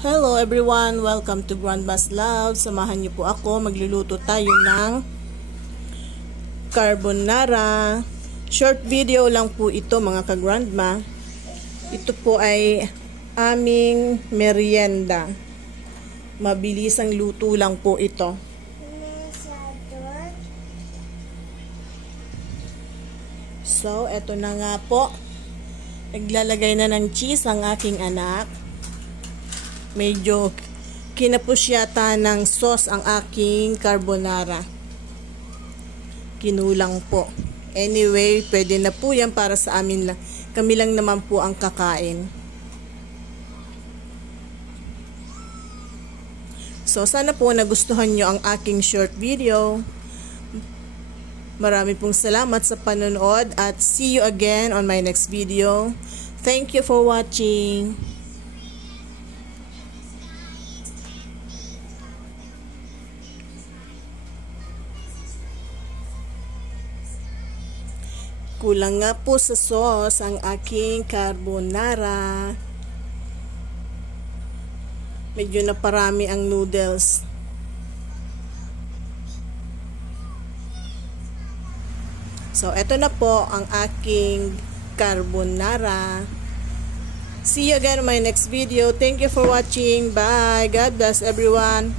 Hello everyone! Welcome to Grandma's Love. Samahan niyo po ako. Magluluto tayo ng carbonara. Short video lang po ito mga ka-grandma. Ito po ay aming merienda. Mabilis ang luto lang po ito. So, eto na nga po. Naglalagay na ng cheese ang aking anak. Medyo kinapos yata ng sauce ang aking carbonara. Kinulang po. Anyway, pwede na po yan para sa amin lang. Kami lang naman po ang kakain. So, sana po nagustuhan nyo ang aking short video. Marami pong salamat sa panonood at see you again on my next video. Thank you for watching. Kulang nga po sa sauce ang aking carbonara. Medyo naparami ang noodles. So, eto na po ang aking carbonara. See you again in my next video. Thank you for watching. Bye. God bless everyone.